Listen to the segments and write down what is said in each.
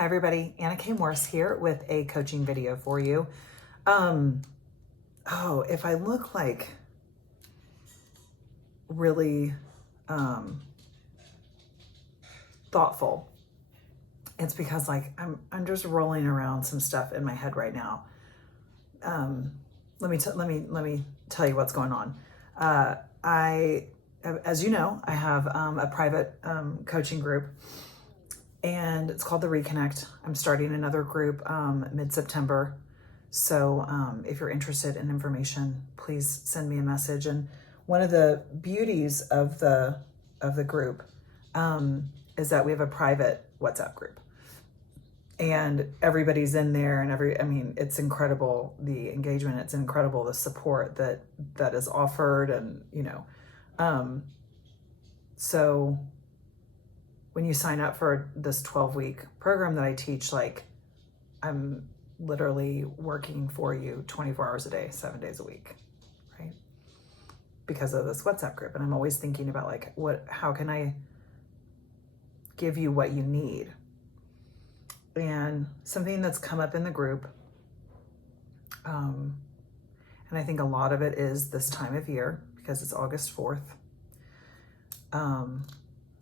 Hi everybody, Anna K. Morse here with a coaching video for you. If I look like really thoughtful, it's because like I'm just rolling around some stuff in my head right now. Let me tell you what's going on. As you know, I have a private coaching group, and it's called the Reconnect. I'm starting another group mid-September. So if you're interested in information, please send me a message. And one of the beauties of the group is that we have a private WhatsApp group, and everybody's in there, and it's incredible, the engagement, it's incredible, the support that is offered, and so when you sign up for this 12-week program that I teach, like, I'm literally working for you 24 hours a day, 7 days a week, right? Because of this WhatsApp group. And I'm always thinking about like, how can I give you what you need? And something that's come up in the group, and I think a lot of it is this time of year because it's August 4th.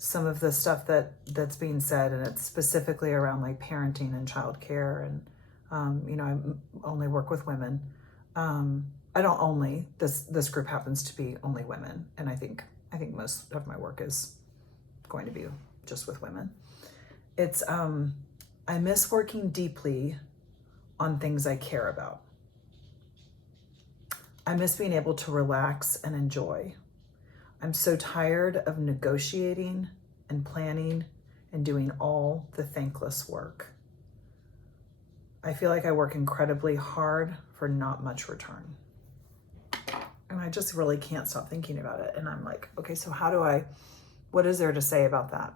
Some of the stuff that's being said, and it's specifically around like parenting and childcare, and I only work with women. I don't only, this group happens to be only women, and I think most of my work is going to be just with women. It's I miss working deeply on things I care about. I miss being able to relax and enjoy. I'm so tired of negotiating and planning and doing all the thankless work. I feel like I work incredibly hard for not much return. And I just really can't stop thinking about it. And I'm like, okay, so what is there to say about that?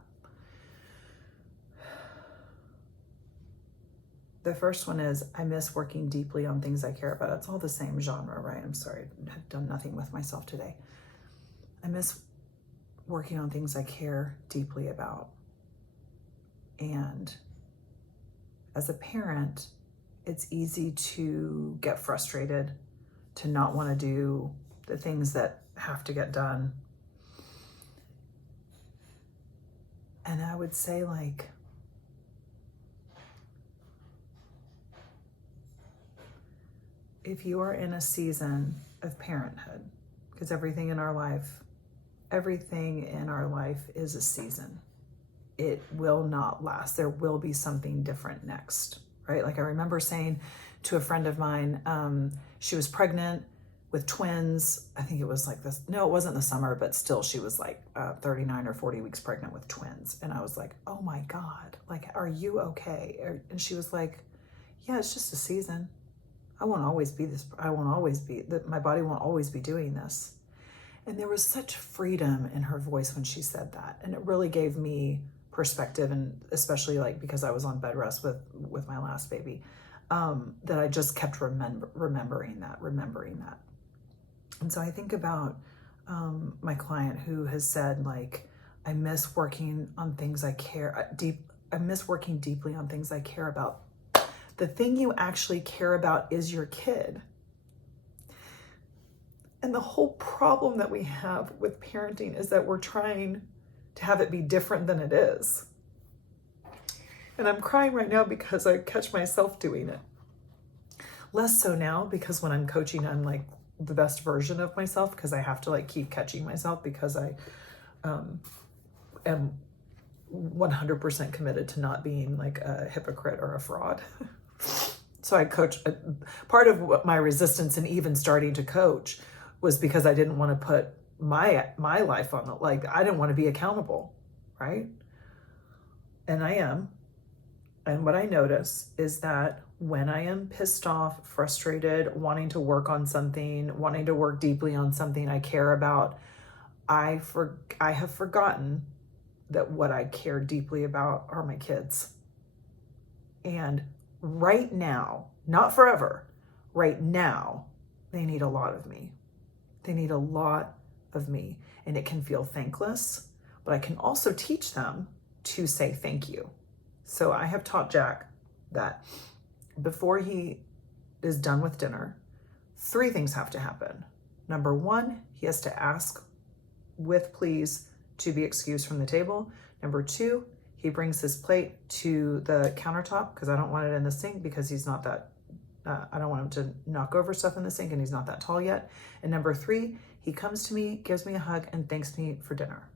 The first one is, I miss working deeply on things I care about. It's all the same genre, right? I'm sorry, I've done nothing with myself today. I miss working on things I care deeply about. And as a parent, it's easy to get frustrated, to not want to do the things that have to get done. And I would say, like, if you are in a season of parenthood, because everything in our life is a season. It will not last. There will be something different next, right? Like I remember saying to a friend of mine, she was pregnant with twins. I think it was like this. No, it wasn't the summer, but still she was like 39 or 40 weeks pregnant with twins. And I was like, oh my God, like, are you okay? And she was like, yeah, it's just a season. I won't always be this. My body won't always be doing this. And there was such freedom in her voice when she said that. And it really gave me perspective, and especially like because I was on bed rest with my last baby, that I just kept remembering that. And so I think about my client who has said, like, I miss working on things I care I miss working deeply on things I care about. The thing you actually care about is your kid. And the whole problem that we have with parenting is that we're trying to have it be different than it is. And I'm crying right now because I catch myself doing it. Less so now, because when I'm coaching, I'm like the best version of myself, because I have to like keep catching myself, because I am 100% committed to not being like a hypocrite or a fraud. So I coach. Part of what my resistance in even starting to coach was because I didn't want to put my life on it. Like, I didn't want to be accountable, right? And I am. And what I notice is that when I am pissed off, frustrated, wanting to work on something, wanting to work deeply on something I care about, I have forgotten that what I care deeply about are my kids. And right now, not forever, right now, they need a lot of me. They need a lot of me. And it can feel thankless, but I can also teach them to say thank you. So I have taught Jack that before he is done with dinner, 3 things have to happen. Number 1, he has to ask with please to be excused from the table. Number 2, he brings his plate to the countertop because I don't want it in the sink because he's not that, I don't want him to knock over stuff in the sink and he's not that tall yet. And number 3, he comes to me, gives me a hug and thanks me for dinner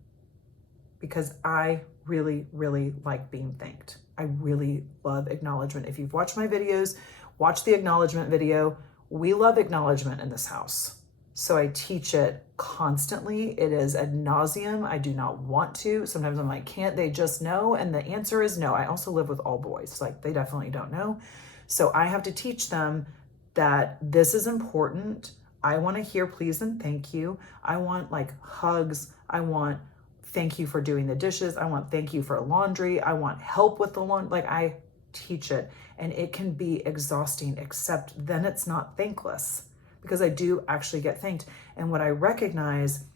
because I really, really like being thanked. I really love acknowledgement. If you've watched my videos, watch the acknowledgement video. We love acknowledgement in this house. So I teach it constantly. It is ad nauseum. I do not want to. Sometimes I'm like, can't they just know? And the answer is no. I also live with all boys. Like they definitely don't know. So I have to teach them that this is important. I want to hear please and thank you. I want like hugs. I want thank you for doing the dishes. I want thank you for laundry. I want help with the laundry. Like I teach it and it can be exhausting, except then it's not thankless. Because I do actually get thanked. And what I recognize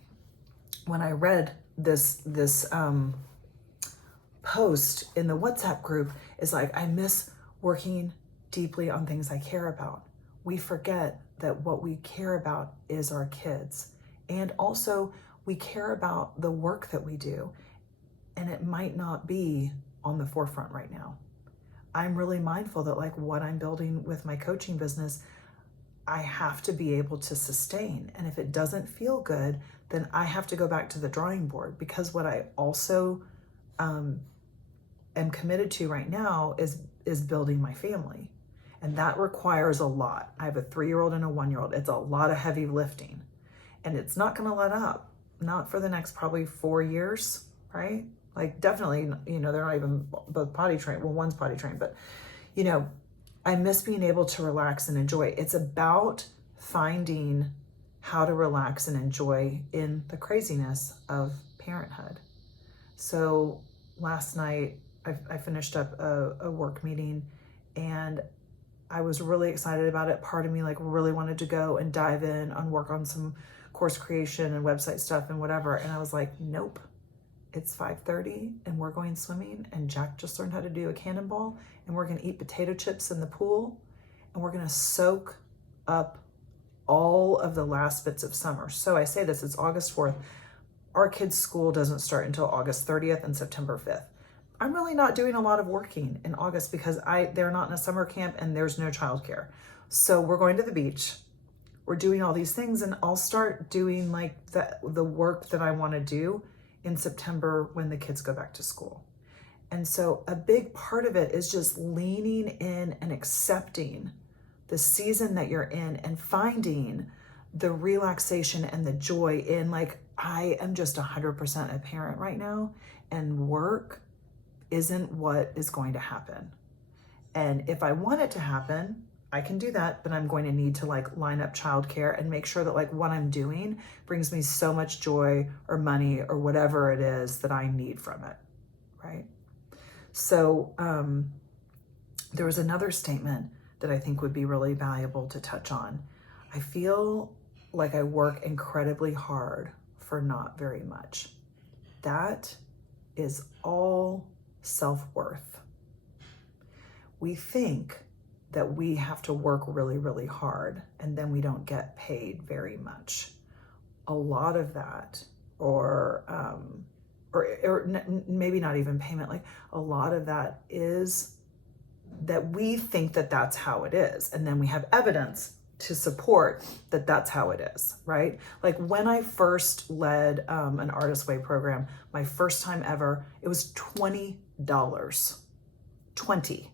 when I read this post in the WhatsApp group is like, I miss working deeply on things I care about. We forget that what we care about is our kids. And also we care about the work that we do. And it might not be on the forefront right now. I'm really mindful that like what I'm building with my coaching business, I have to be able to sustain. And if it doesn't feel good, then I have to go back to the drawing board because what I also am committed to right now is building my family. And that requires a lot. I have a 3-year-old and a 1-year-old. It's a lot of heavy lifting and it's not going to let up, not for the next probably 4 years, right? Like definitely, they're not even both potty trained. Well, one's potty trained, but I miss being able to relax and enjoy. It's about finding how to relax and enjoy in the craziness of parenthood. So last night I finished up a work meeting and I was really excited about it. Part of me like really wanted to go and dive in and work on some course creation and website stuff and whatever. And I was like, nope. It's 5:30 and we're going swimming and Jack just learned how to do a cannonball and we're going to eat potato chips in the pool and we're going to soak up all of the last bits of summer. So I say this, it's August 4th. Our kids' school doesn't start until August 30th and September 5th. I'm really not doing a lot of working in August because they're not in a summer camp and there's no childcare. So we're going to the beach. We're doing all these things and I'll start doing like the work that I want to do in September when the kids go back to school. And so a big part of it is just leaning in and accepting the season that you're in and finding the relaxation and the joy in like, I am just 100% a parent right now and work isn't what is going to happen. And if I want it to happen, I can do that, but I'm going to need to like line up childcare and make sure that like what I'm doing brings me so much joy or money or whatever it is that I need from it, right? So there was another statement that I think would be really valuable to touch on. I feel like I work incredibly hard for not very much. That is all self-worth. We think that we have to work really, really hard and then we don't get paid very much. A lot of that, or maybe not even payment, like a lot of that is that we think that that's how it is. And then we have evidence to support that that's how it is, right? Like when I first led an Artist Way program, my first time ever, it was $20. $20.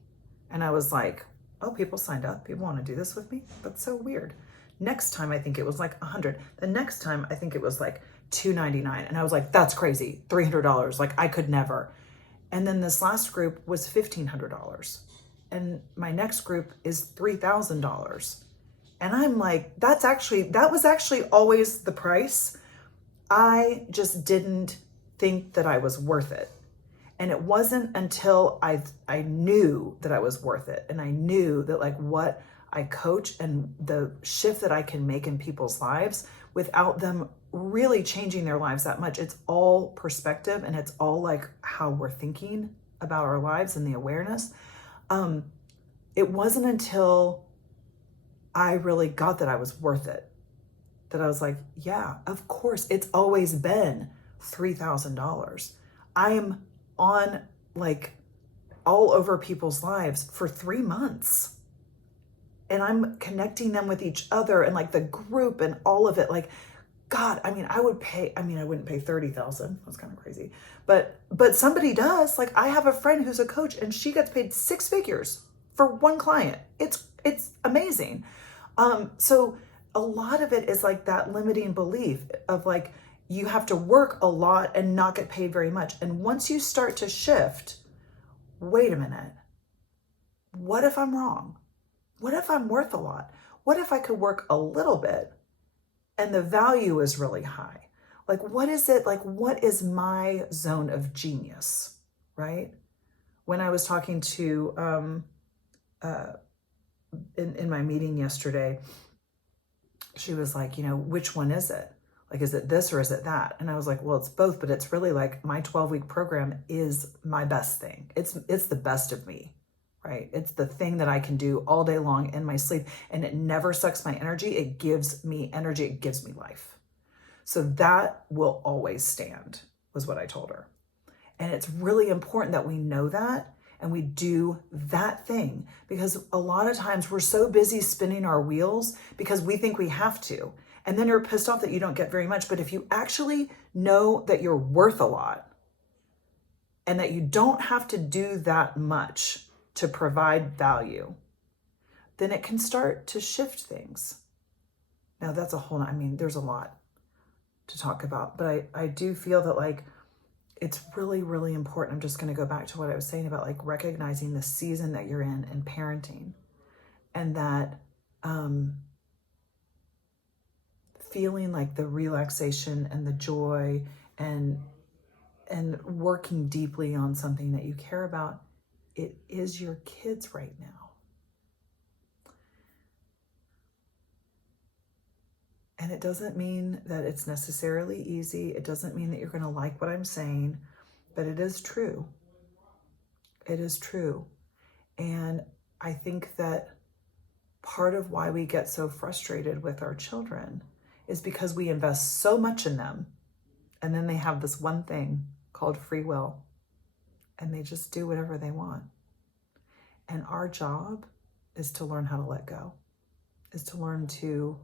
And I was like, oh, people signed up. People want to do this with me. That's so weird. Next time, I think it was like $100. The next time, I think it was like $299. And I was like, that's crazy. $300. Like I could never. And then this last group was $1,500. And my next group is $3,000. And I'm like, that was actually always the price. I just didn't think that I was worth it. And it wasn't until I knew that I was worth it. And I knew that like what I coach and the shift that I can make in people's lives without them really changing their lives that much. It's all perspective and it's all like how we're thinking about our lives and the awareness, it wasn't until I really got that I was worth it, that I was like, yeah, of course, it's always been $3,000. I am on like all over people's lives for 3 months. And I'm connecting them with each other and like the group and all of it. Like, God, I mean, I wouldn't pay 30,000. That's kind of crazy. But somebody does. Like, I have a friend who's a coach and she gets paid 6 figures for one client. It's amazing. So a lot of it is like that limiting belief of like, you have to work a lot and not get paid very much. And once you start to shift, wait a minute, what if I'm wrong? What if I'm worth a lot? What if I could work a little bit and the value is really high? Like, what is it? Like, what is my zone of genius, right? When I was talking to, in my meeting yesterday, she was like, which one is it? Like, is it this or is it that? And I was like, well, it's both, but it's really like my 12-week program is my best thing. It's the best of me, right? It's the thing that I can do all day long in my sleep, and it never sucks my energy. It gives me energy. It gives me life. So that will always stand, was what I told her. And it's really important that we know that and we do that thing, because a lot of times we're so busy spinning our wheels because we think we have to. And then you're pissed off that you don't get very much. But if you actually know that you're worth a lot and that you don't have to do that much to provide value, then it can start to shift things. Now that's there's a lot to talk about, but I do feel that like, it's really, really important. I'm just going to go back to what I was saying about like recognizing the season that you're in and parenting, and that feeling like the relaxation and the joy and working deeply on something that you care about. It is your kids right now. And it doesn't mean that it's necessarily easy. It doesn't mean that you're going to like what I'm saying, but it is true. It is true. And I think that part of why we get so frustrated with our children is because we invest so much in them, and then they have this one thing called free will, and they just do whatever they want. And our job is to learn how to let go, is to learn to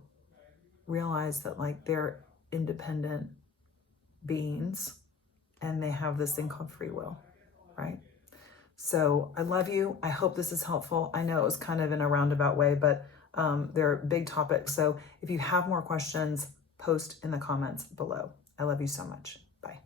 realize that like they're independent beings and they have this thing called free will, right? So I love you. I hope this is helpful. I know it was kind of in a roundabout way, but they're big topics. So if you have more questions, post in the comments below. I love you so much. Bye.